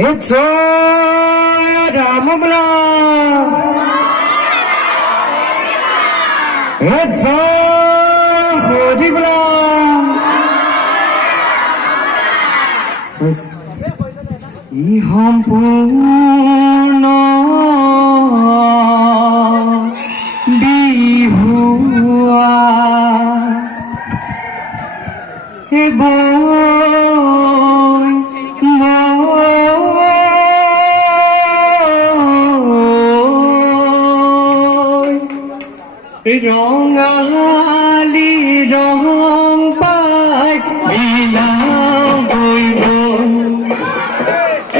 It's all Ramabla. It's all Hodibla. Ihampurna Bihua Rongali ৰং পাই বিলাও গৈ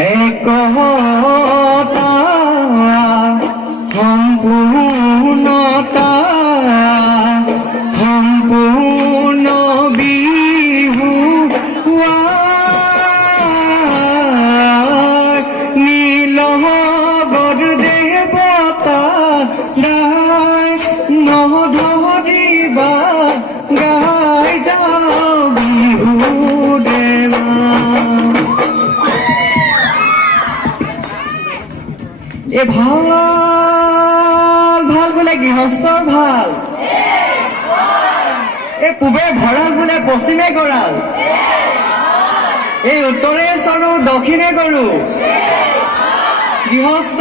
একতা সম্পূৰ্ণতা সম্পূৰ্ণ বিহু নীল দেৱতা নধৰিবা গাই যাওঁ বিহু দেৱা এ ভাল ভাল বোলে গৃহস্থৰ ভাল এ পূবে ভঁৰাল বোলে পশ্চিমে গঁৰাল এই উত্তৰে চৰো দক্ষিণে গৰু গৃহস্থ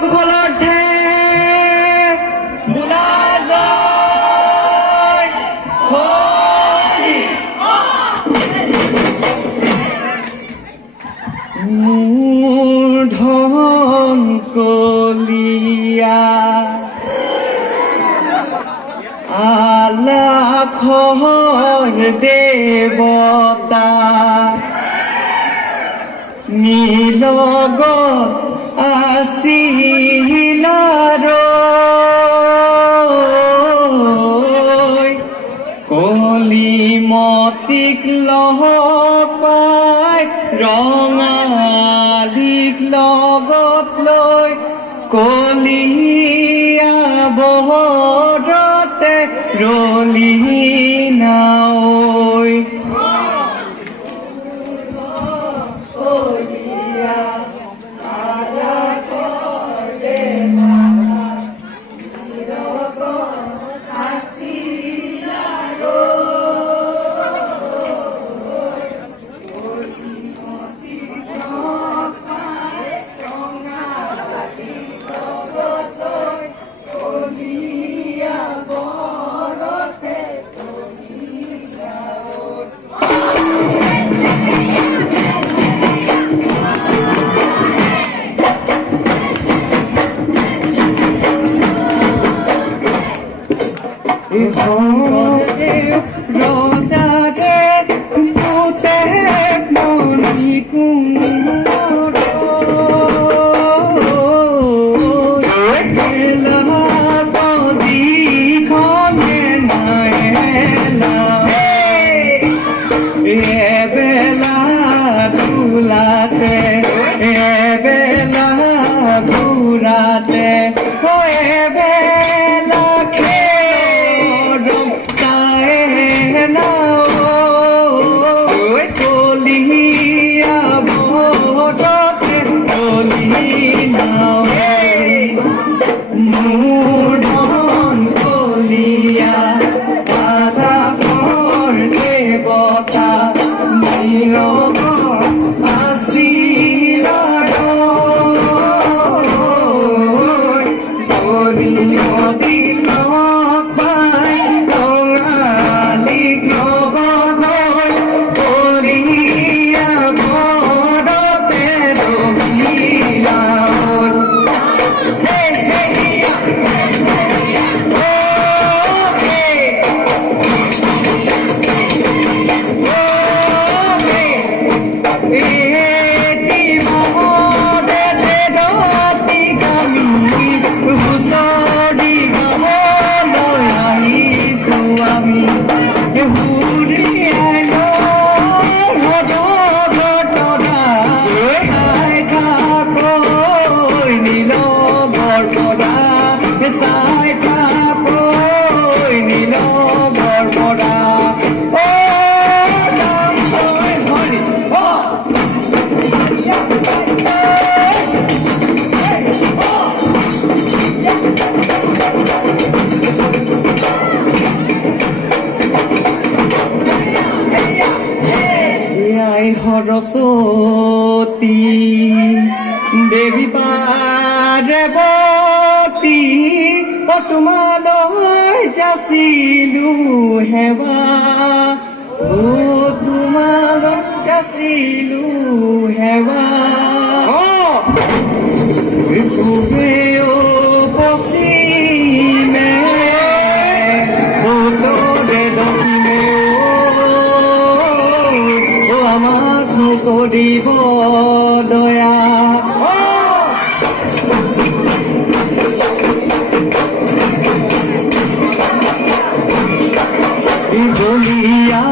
কুশলাৰ্থে ধন কলিয়া আলাখৰ দেৱতা নীলগ আছিলাৰ কলিমতিক লহ পাই ৰঙালীক লগত লৈ কলিয়া বহৰতে ৰলি নাৱৈ রোজারে পুতে মনি কুমর পদি খনে নায়না এবেলা তুলাতে এবেলা ঘুরাতে ও এবেলা কলিয়া বহৰতে কলি নাও মোৰ ধন কলিয়া আলাখৰ দেৱতা নীলগ আছিলাৰ কলিমতি লগ পাই ৰঙালীক সৰস্বতী দেৱী পাৰ্বতী তোমালৈ যাচিলো সেৱা তোমালৈ যাচিলো সেৱা পূবে পশ্চিমে উত্তৰে দক্ষিণে আমাক কৰিব দয়া বলিয়া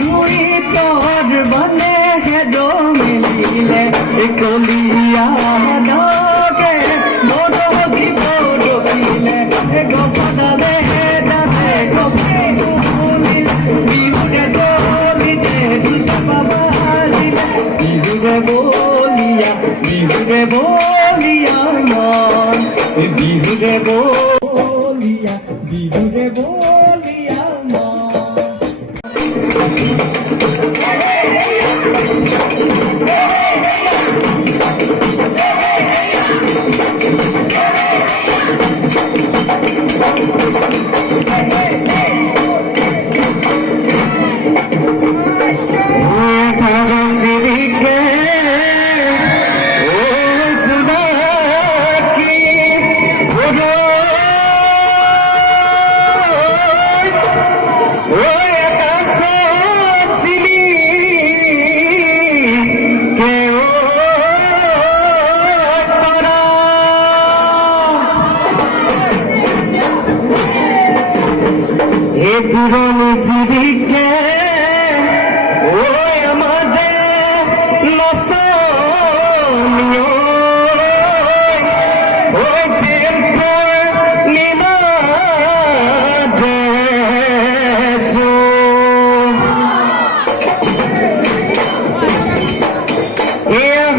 দুই পদ বনে হেদ মেলিলে কলিয়া নকে মদগীত ৰখিলে গছডালে তাতে কপিলো ফুলিলে বিহুৰে দলিতে দুটা বাবালিলে বিহুৰে বলিয়া মন বিহুৰে বলিয়া মন জীবনে জীবিকে ওই আমাদের লসনীয় ওই চেম্পর নিমাদেছ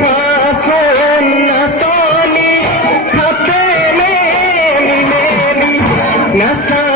হাসন নাসনি হাতে মেলি মেলি নাসা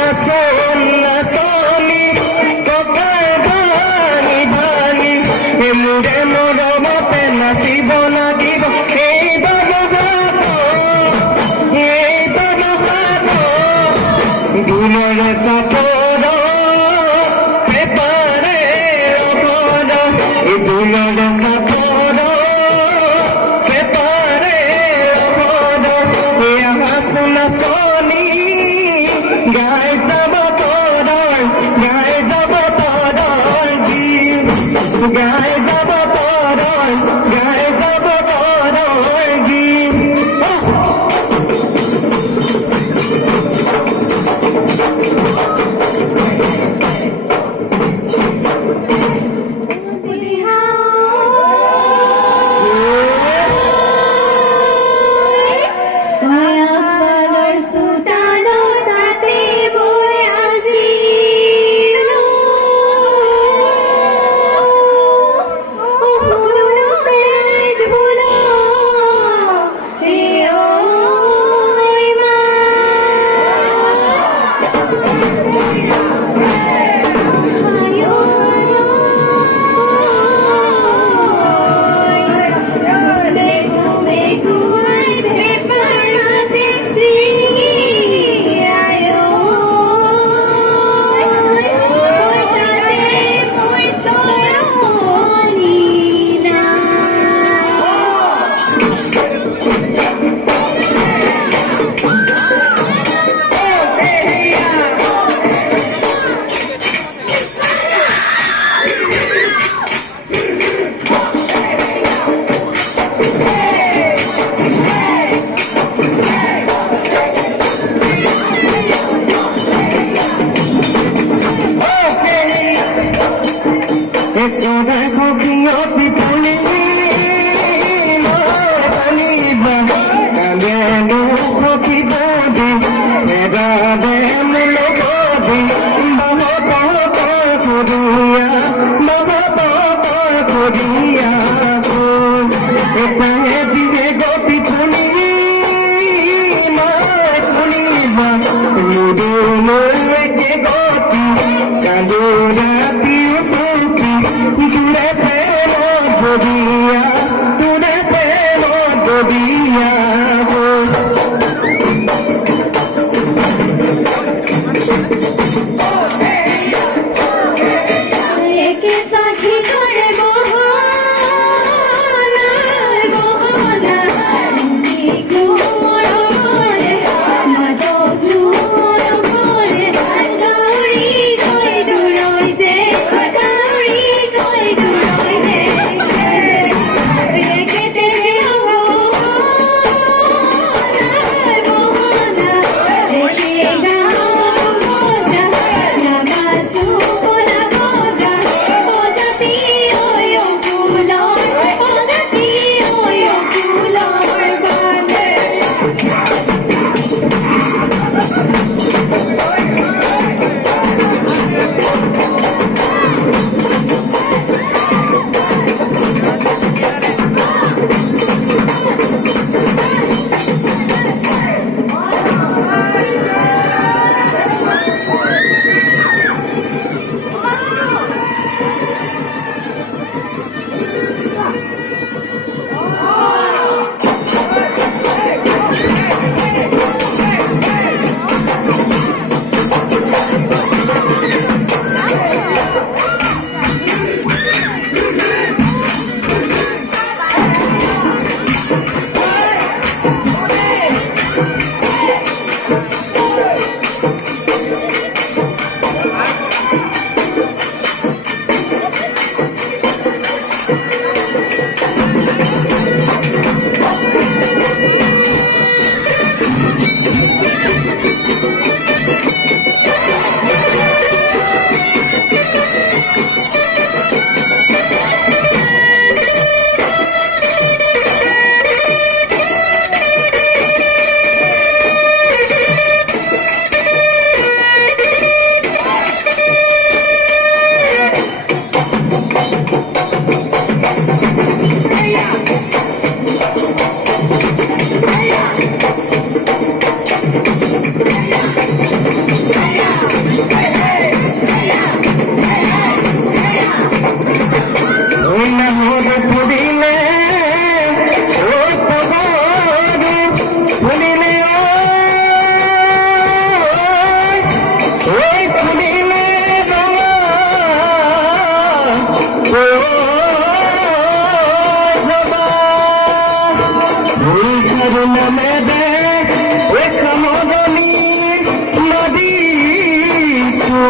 ও জবা ওই করুণা মেদে ওই খামদনি নদী ও